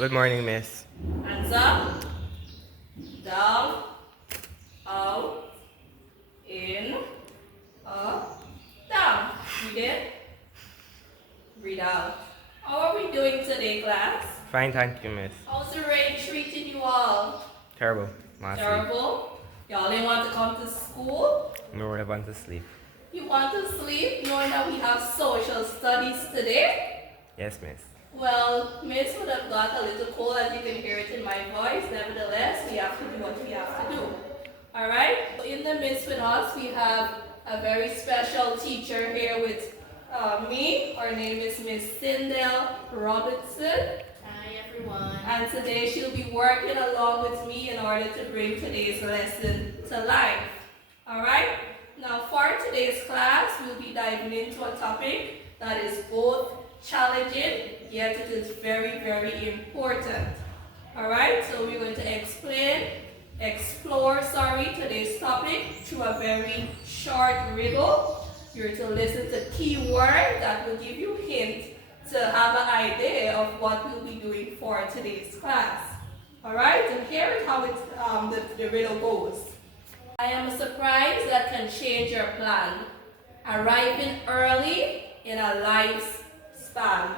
Good morning, miss. Hands up, down, out, in, up, down. Breathe in, breathe out. How are we doing today, class? Fine, thank you, miss. How's the rain treating you all? Terrible. Last week. Terrible? Y'all didn't want to come to school? No, I want to sleep. You want to sleep knowing that we have social studies today? Yes, miss. Well, Miss would have got a little cold, as you can hear it in my voice. Nevertheless, we have to do what we have to do. Alright? In the midst with us, we have a very special teacher here with me. Her name is Miss Sindel Robertson. Hi everyone. And today she'll be working along with me in order to bring today's lesson to life. Alright? Now for today's class, we'll be diving into a topic that is both challenging, yet it is very, very important. Alright, so we're going to explore today's topic through a very short riddle. You're to listen to key words that will give you hints to have an idea of what we'll be doing for today's class. Alright, and here is how the riddle goes. I am a surprise that can change your plan. Arriving early in a life's span.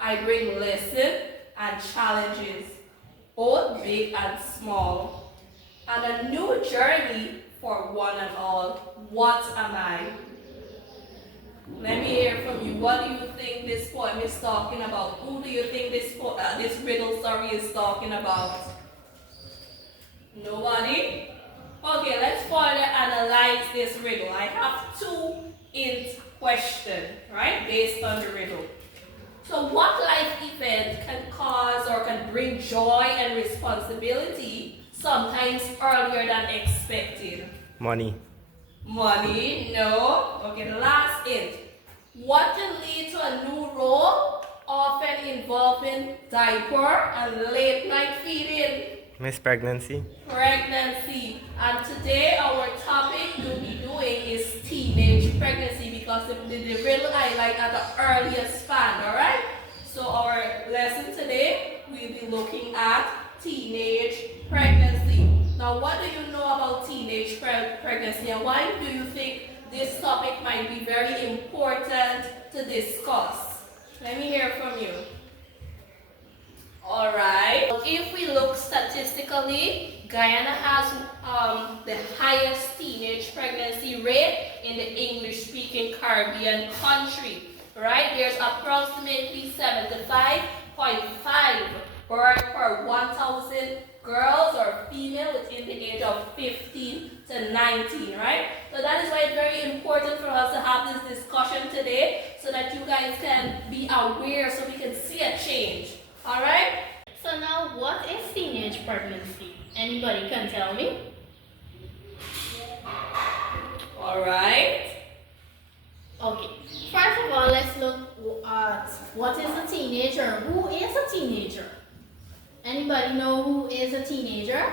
I bring lesson and challenges, both big and small, and a new journey for one and all. What am I? Let me hear from you. What do you think this poem is talking about? Who do you think this riddle story is talking about? Nobody? Okay, let's further analyze this riddle. I have two int questions, right, based on the riddle. So what life event can cause or can bring joy and responsibility sometimes earlier than expected? Money. Money? No. Okay, the last int. What can lead to a new role, often involving diaper and late night feeding? Miss Pregnancy. Pregnancy. And today our topic we'll be doing is teenage pregnancy because the riddle I like at the earliest span, alright? So our lesson today we'll be looking at teenage pregnancy. Now what do you know about teenage pregnancy and why do you think this topic might be very important to discuss? Let me hear from you. Alright, if we look statistically, Guyana has the highest teenage pregnancy rate in the English-speaking Caribbean country, right? There's approximately 75.5 births per 1,000 girls or female within the age of 15 to 19, right? So that is why it's very important for us to have this discussion today so that you guys can be aware so we can see a change. Alright? So now what is teenage pregnancy? Anybody can tell me? Alright. Okay. First of all, let's look at what is a teenager. Who is a teenager? Anybody know who is a teenager?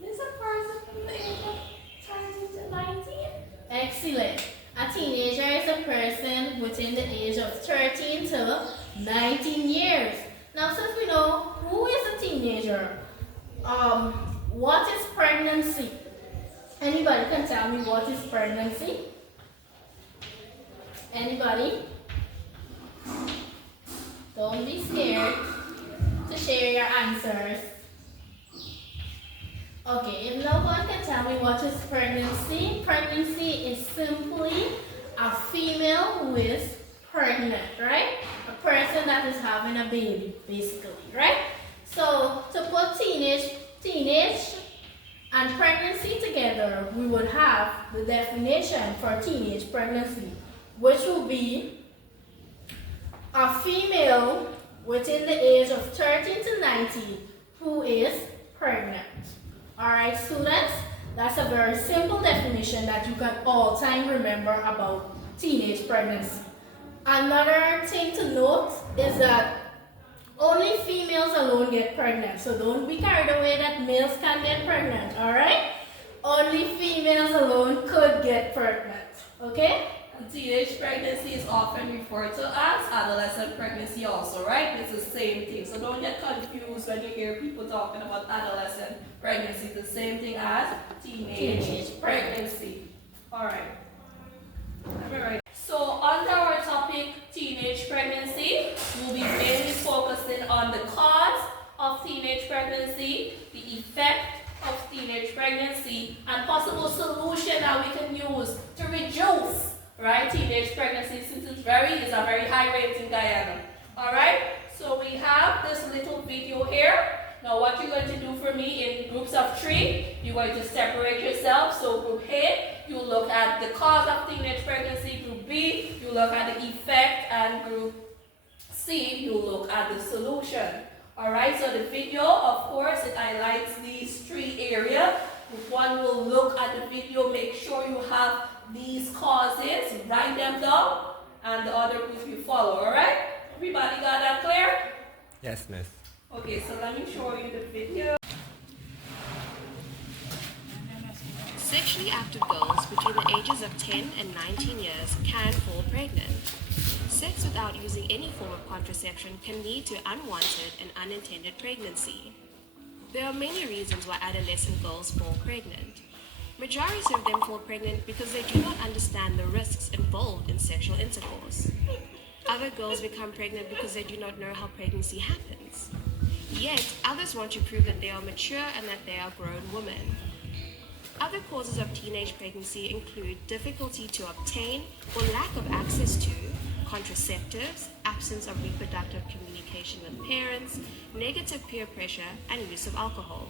This is a person from the age of 13 to 19. Excellent. A teenager is a person within the age of 13 to 19 years. Now, since we know who is a teenager, what is pregnancy? Anybody can tell me what is pregnancy? Anybody? Don't be scared to share your answers. Okay, if no one can tell me what is pregnancy, pregnancy is simply a female who is pregnant, right? A person that is having a baby, basically, right? So to put teenage and pregnancy together, we would have the definition for teenage pregnancy, which will be a female within the age of 13 to 19 who is pregnant. Alright, students, that's a very simple definition that you can all time remember about teenage pregnancy. Another thing to note is that only females alone get pregnant. So don't be carried away that males can get pregnant, alright? Only females alone could get pregnant, okay? And teenage pregnancy is often referred to as adolescent pregnancy also, right? It's the same thing. So don't get confused when you hear people talking about adolescent pregnancy. It's the same thing as teenage pregnancy. Alright. Alright. So under our topic, teenage pregnancy, we'll be mainly focusing on the cause of teenage pregnancy, the effect of teenage pregnancy, and possible solution that we can use to reduce, right, teenage pregnancy, since it's a very high rate in Guyana. Alright, so we have this little video here. Now what you're going to do for me in groups of 3, you're going to separate yourself. So group A, you look at the cause of teenage pregnancy. Group B, you look at the effect. And group C, you look at the solution. Alright, so the video, of course, it highlights these 3 areas. Group 1 will look at the video, make sure you have these causes, write them down, and the other group you follow, alright? Everybody got that clear? Yes, miss. Okay, so let me show you the video. Sexually active girls between the ages of 10 and 19 years can fall pregnant. Sex without using any form of contraception can lead to unwanted and unintended pregnancy. There are many reasons why adolescent girls fall pregnant. Majority of them fall pregnant because they do not understand the risks involved in sexual intercourse. Other girls become pregnant because they do not know how pregnancy happens. Yet, others want to prove that they are mature and that they are grown women. Other causes of teenage pregnancy include difficulty to obtain or lack of access to contraceptives, absence of reproductive communication with parents, negative peer pressure, and use of alcohol.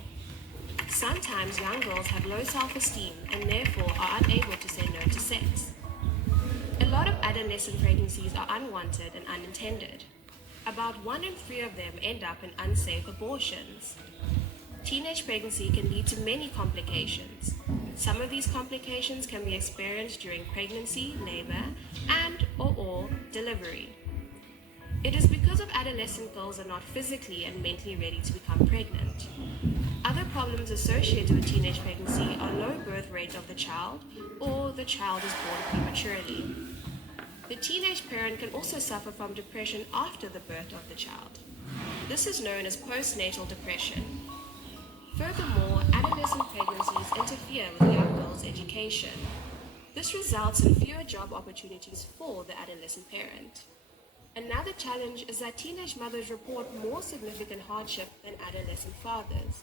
Sometimes young girls have low self-esteem and therefore are unable to say no to sex. A lot of adolescent pregnancies are unwanted and unintended. About 1 in 3 of them end up in unsafe abortions. Teenage pregnancy can lead to many complications. Some of these complications can be experienced during pregnancy, labor, and/or delivery. It is because of adolescent girls are not physically and mentally ready to become pregnant. Other problems associated with teenage pregnancy are low birth rate of the child, or the child is born prematurely. The teenage parent can also suffer from depression after the birth of the child. This is known as postnatal depression. Furthermore, adolescent pregnancies interfere with young girls' education. This results in fewer job opportunities for the adolescent parent. Another challenge is that teenage mothers report more significant hardship than adolescent fathers.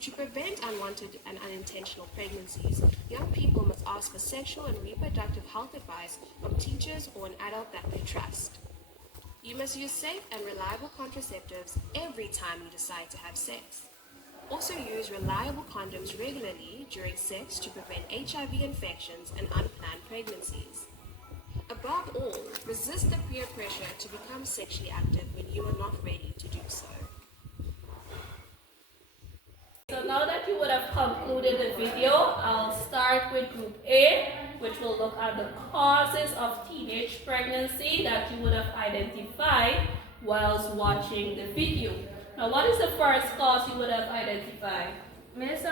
To prevent unwanted and unintentional pregnancies, young people must ask for sexual and reproductive health advice from teachers or an adult that they trust. You must use safe and reliable contraceptives every time you decide to have sex. Also use reliable condoms regularly during sex to prevent HIV infections and unplanned pregnancies. Above all, resist the peer pressure to become sexually active when you are not ready to do so. So now that you would have concluded the video, I'll start with group A, which will look at the causes of teenage pregnancy that you would have identified whilst watching the video. Now, what is the first cause you would have identified? Miss,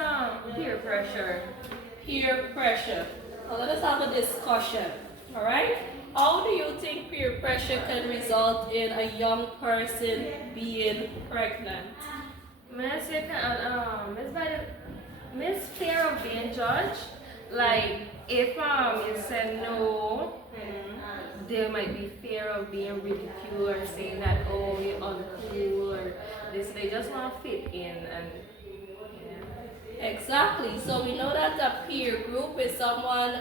peer pressure. Peer pressure. Now, let us have a discussion, all right? How do you think peer pressure can result in a young person being pregnant? Miss, you can, miss fear of being judged. Like, if you said no, there might be fear of being ridiculed or saying that, oh, you're uncool or this. They just want to fit in and Exactly. So we know that a peer group is someone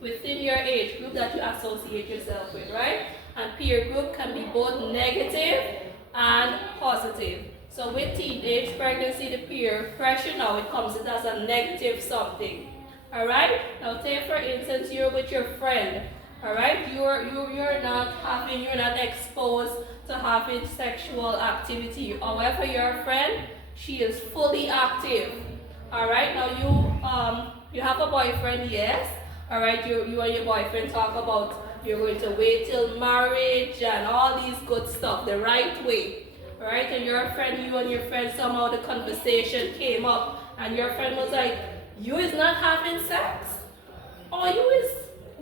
within your age group that you associate yourself with, right? And peer group can be both negative and positive. So with teenage pregnancy, the peer pressure now it comes in as a negative something. Alright? Now take for instance you're with your friend. Alright? You're not exposed to having sexual activity. However, your friend, she is fully active. Alright, now you have a boyfriend, yes. Alright, you and your boyfriend talk about you're going to wait till marriage and all these good stuff, the right way. Alright, and you and your friend, somehow the conversation came up and your friend was like, you is not having sex? Or you is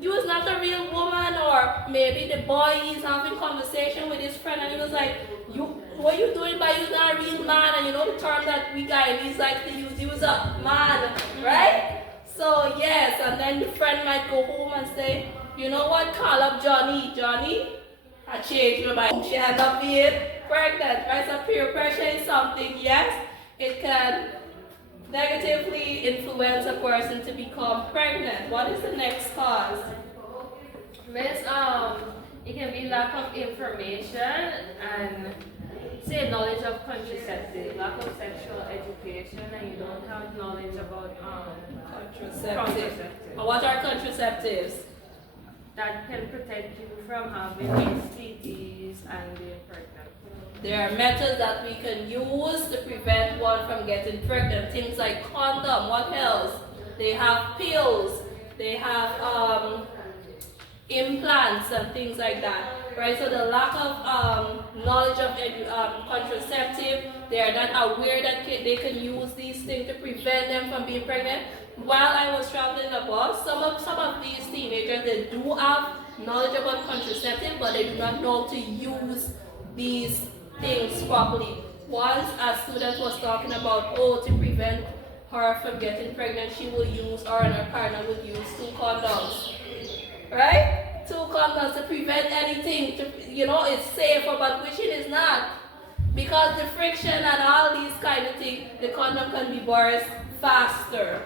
you is not a real woman, or maybe the boy is having conversation with his friend and he was like, you, what you doing by you not a real man? And you know the term that we guys like to use, you was a man, right? So yes, and then the friend might go home and say, you know what, call up Johnny. Johnny, I changed my mind. She ended up being pregnant, right? So peer pressure is something, yes, it can negatively influence a person to become pregnant. What is the next cause? Miss, it can be lack of information and say knowledge of contraceptive, lack of sexual education, and you don't have knowledge about Contraceptive. And what are contraceptives? that can protect you from having STDs and being pregnant. There are methods that we can use to prevent one from getting pregnant. Things like condom. What else? They have pills. They have implants and things like that. Right? So the lack of knowledge of contraceptive, they are not aware that they can use these things to prevent them from being pregnant. While I was traveling in a bus, some of these teenagers, they do have knowledge about contraceptive, but they do not know to use these things properly. Once a student was talking about, to prevent her from getting pregnant, she will use, or her partner would use 2 condoms. Right? 2 condoms to prevent anything, it's safer, but which it is not. Because the friction and all these kind of things, the condom can be burst faster.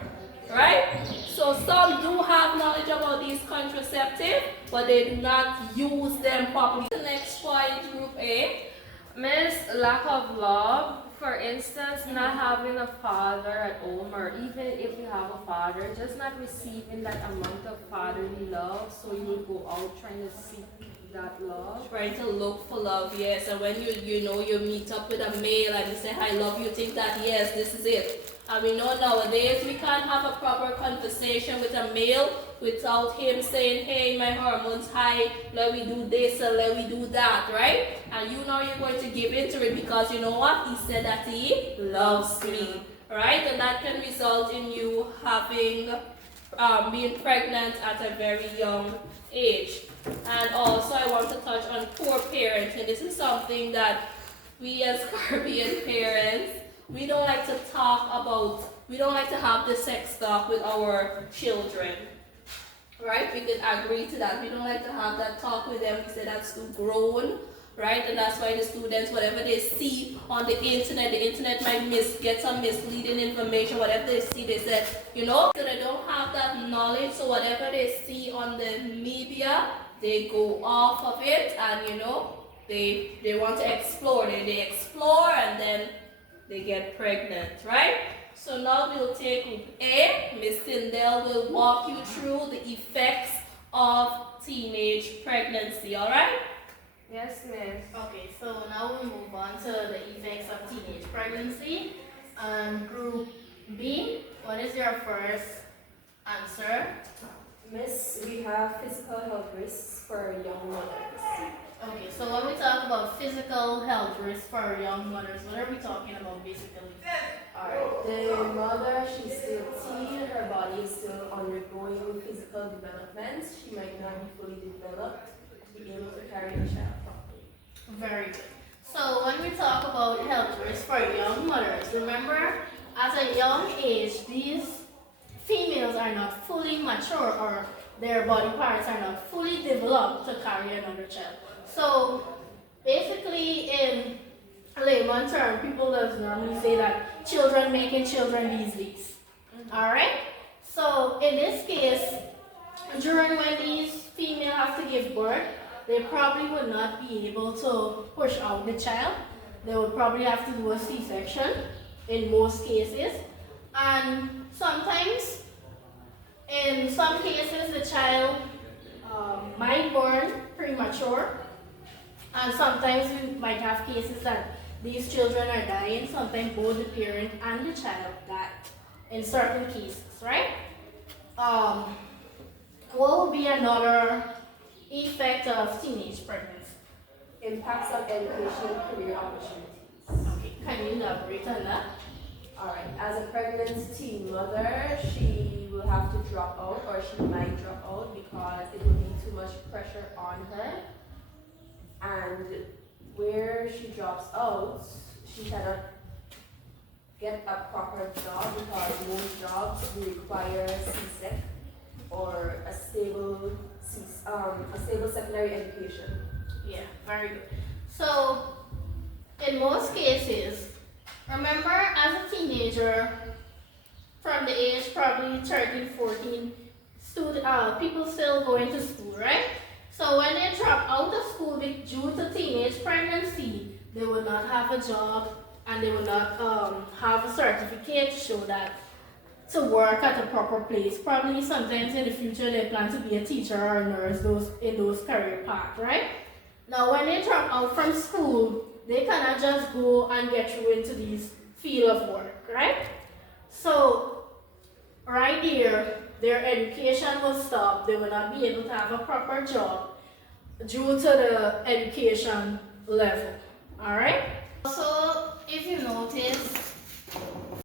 Right? So some do have knowledge about these contraceptives, but they do not use them properly. The next point, group A. Miss, lack of love. For instance, not having a father at home, or even if you have a father, just not receiving that amount of fatherly love, so you will go out trying to seek that love. Trying to look for love, yes. And when you meet up with a male and you say, I love you, think that, yes, this is it. And we know nowadays we can't have a proper conversation with a male without him saying, hey, my hormones high, let me do this and let me do that, right? And you know you're going to give into it because you know what? He said that he loves me, right? And that can result in you having, being pregnant at a very young age. And also I want to touch on poor parenting. This is something that we as Caribbean parents, we don't like to talk about, we don't like to have the sex talk with our children. Right? We can agree to that. We don't like to have that talk with them. We say that's too grown. Right? And that's why the students, whatever they see on the internet might get some misleading information. Whatever they see, they said, so they don't have that knowledge. So whatever they see on the media, they go off of it and, they want to explore. They explore and then they get pregnant, right? So now we'll take group A. Miss Tyndale will walk you through the effects of teenage pregnancy, all right? Yes, miss. Okay, so now we move on to the effects of teenage pregnancy. Group B, what is your first answer? Miss, we have physical health risks for young mothers. Okay, so when we talk about physical health risks for young mothers, what are we talking about basically? Alright, the mother, she's still teen, her body is still undergoing physical development. She might not be fully developed to be able to carry the child properly. Very good. So when we talk about health risks for young mothers, remember at a young age, these females are not fully mature, or their body parts are not fully developed to carry another child. So basically in layman term, people just normally say that children making children these days. Alright? So in this case, during when these females have to give birth, they probably would not be able to push out the child. They would probably have to do a C-section in most cases. And sometimes, in some cases, the child might born premature. And sometimes we might have cases that these children are dying. Sometimes both the parent and the child die in certain cases, right? What would be another effect of teenage pregnancy? Impacts on education and career opportunities. Okay, can you elaborate on that? Alright, as a pregnancy mother, she will have to drop out, or she might drop out because it will be too much pressure on her. And where she drops out, she cannot get a proper job because most jobs require CSEC or a stable secondary education. Yeah, very good. So, in most cases, remember as a teenager, from the age probably 13, 14, people still going to school, right? So when they drop out of school due to teenage pregnancy, they will not have a job and they will not have a certificate to show that to work at a proper place. Probably sometimes in the future they plan to be a teacher or a nurse in those career paths, right? Now when they drop out from school, they cannot just go and get through into this field of work, right? So right here, their education will stop. They will not be able to have a proper job due to the education level, all right? So if you notice,